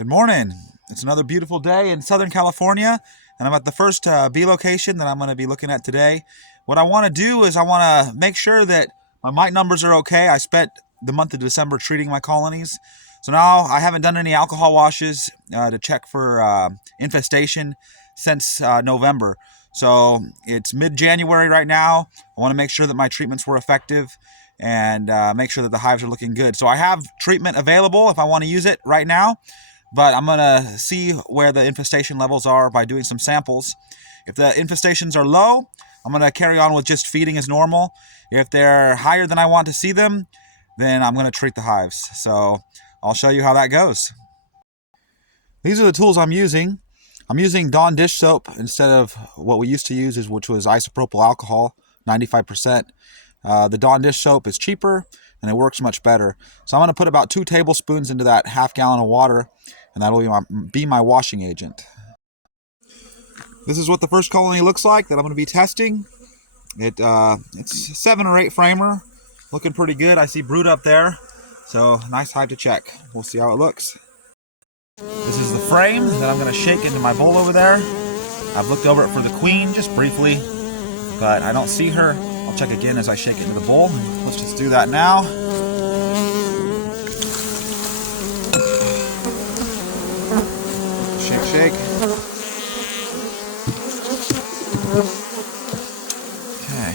Good morning. It's another beautiful day in Southern California, and I'm at the first bee location that I'm going to be looking at today. What I want to do is I want to make sure that my mite numbers are okay. I spent the month of December treating my colonies, so now I haven't done any alcohol washes to check for infestation since November. So it's mid-January right now. I want to make sure that my treatments were effective and make sure that the hives are looking good. So I have treatment available if I want to use it right now. But I'm going to see where the infestation levels are by doing some samples. If the infestations are low, I'm going to carry on with just feeding as normal. If they're higher than I want to see them, then I'm going to treat the hives. So I'll show you how that goes. These are the tools I'm using. I'm using Dawn dish soap instead of what we used to use, which was isopropyl alcohol, 95%. The Dawn dish soap is cheaper and it works much better. So I'm going to put about 2 tablespoons into that half gallon of water, and that will be my washing agent. This is what the first colony looks like that I'm going to be testing. It's 7 or 8 framer, looking pretty good. I see brood up there, so nice hive to check. We'll see how it looks. This is the frame that I'm going to shake into my bowl over there. I've looked over it for the queen just briefly, but I don't see her. I'll check again as I shake it into the bowl. Let's just do that now. Shake, shake. Okay.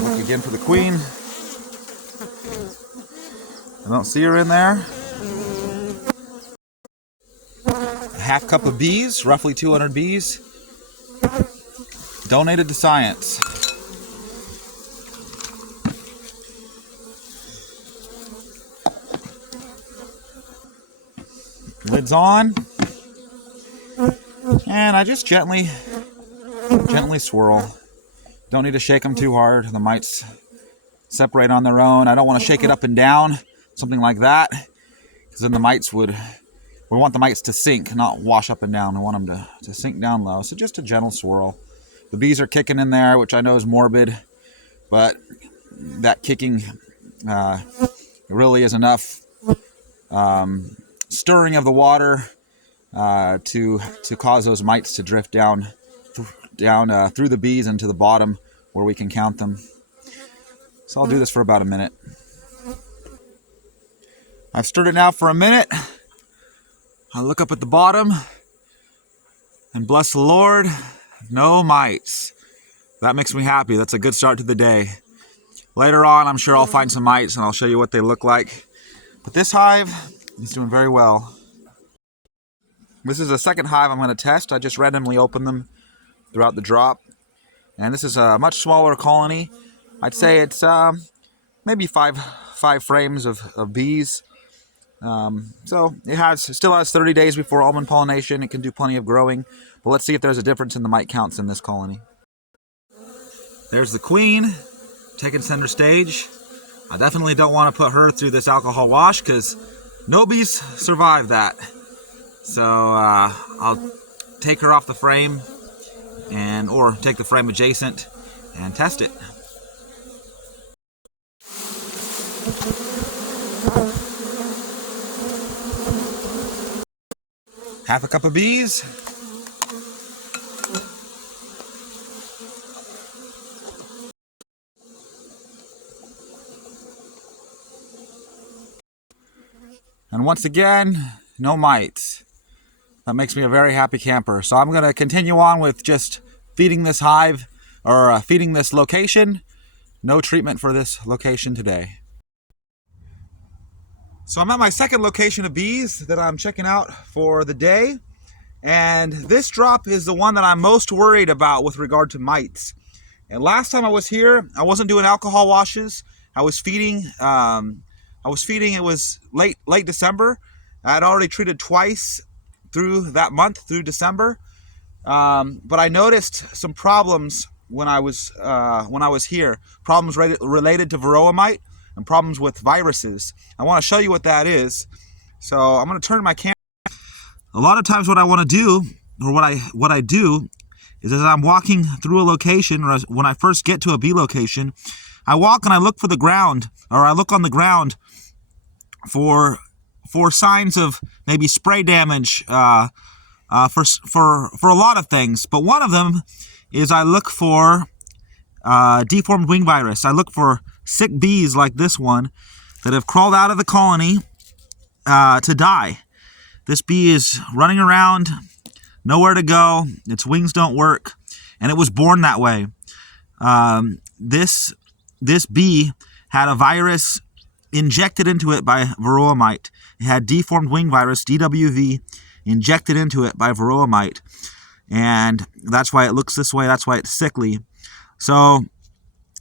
Look again for the queen. I don't see her in there. A half cup of bees, roughly 200 bees, donated to science. Lid's on, and I just gently swirl. Don't need to shake them too hard. The mites separate on their own. I don't want to shake it up and down, something like that, because then the mites we want the mites to sink, not wash up and down. We want them to sink down low. So just a gentle swirl. The bees are kicking in there, which I know is morbid, but that kicking really is enough stirring of the water to cause those mites to drift down through the bees into the bottom where we can count them. So I'll do this for about a minute. I've stirred it now for a minute. I look up at the bottom and bless the Lord, no mites. That makes me happy. That's a good start to the day. Later on, I'm sure I'll find some mites and I'll show you what they look like. But this hive is doing very well. This is the second hive I'm going to test. I just randomly opened them throughout the drop. And this is a much smaller colony. I'd say it's maybe five frames of bees. So it still has 30 days before almond pollination. It can do plenty of growing. But let's see if there's a difference in the mite counts in this colony. There's the queen taking center stage. I definitely don't want to put her through this alcohol wash because no bees survive that. So I'll take her off the frame or take the frame adjacent and test it. Half a cup of bees. And once again, no mites. That makes me a very happy camper. So I'm going to continue on with just feeding this hive, or feeding this location. No treatment for this location today. So I'm at my second location of bees that I'm checking out for the day. And this drop is the one that I'm most worried about with regard to mites. And last time I was here, I wasn't doing alcohol washes. I was feeding, it was late December. I had already treated twice through that month, through December. But I noticed some problems when I was here. Problems related to Varroa mite and problems with viruses. I want to show you what that is. So I'm going to turn my camera. A lot of times what I want to do, or what I do, is as I'm walking through a location, or when I first get to a bee location, I walk and I look for the ground, or I look on the ground for for signs of maybe spray damage for a lot of things. But one of them is I look for deformed wing virus. I look for sick bees like this one that have crawled out of the colony to die. This bee is running around, nowhere to go. Its wings don't work, and it was born that way. This bee had a virus injected into it by Varroa mite. It had deformed wing virus, DWV, injected into it by Varroa mite. And that's why it looks this way. That's why it's sickly. So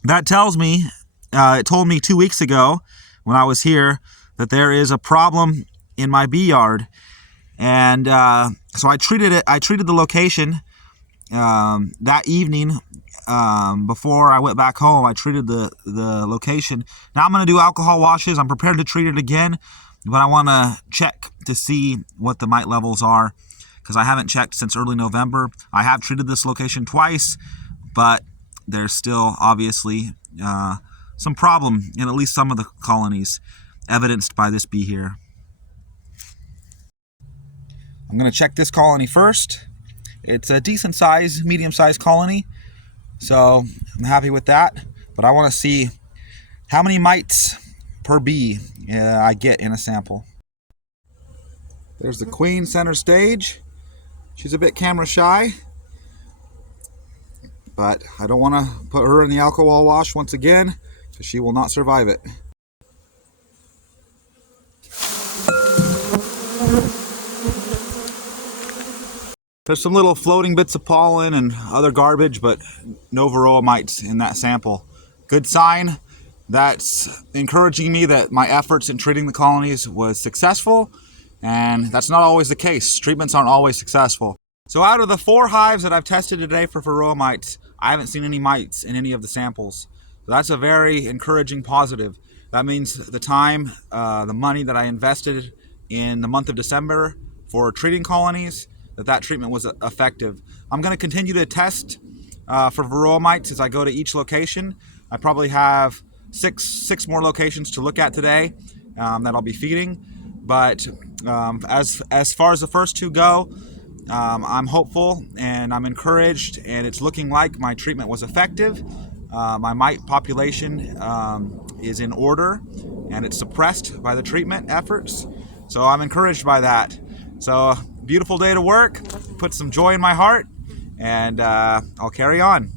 that tells me, it told me 2 weeks ago when I was here that there is a problem in my bee yard. And so I treated it. I treated the location that evening before I went back home. I treated the location. Now I'm going to do alcohol washes. I'm prepared to treat it again, but I want to check to see what the mite levels are because I haven't checked since early November. I have treated this location twice, but there's still obviously some problem in at least some of the colonies evidenced by this bee here. I'm going to check this colony first. It's a decent size, medium-sized colony, so I'm happy with that. But I want to see how many mites per bee I get in a sample. There's the queen center stage. She's a bit camera shy, but I don't want to put her in the alcohol wash once again because she will not survive it. There's some little floating bits of pollen and other garbage, but no Varroa mites in that sample. Good sign. That's encouraging me that my efforts in treating the colonies was successful, and that's not always the case. Treatments aren't always successful. So out of the 4 hives that I've tested today for Varroa mites, I haven't seen any mites in any of the samples. So that's a very encouraging positive. That means the time, the money that I invested in the month of December for treating colonies, that treatment was effective. I'm going to continue to test for Varroa mites as I go to each location. I probably have six more locations to look at today that I'll be feeding. But as far as the first 2 go, I'm hopeful and I'm encouraged, and it's looking like my treatment was effective. My mite population is in order, and it's suppressed by the treatment efforts. So I'm encouraged by that. So beautiful day to work, put some joy in my heart, and I'll carry on.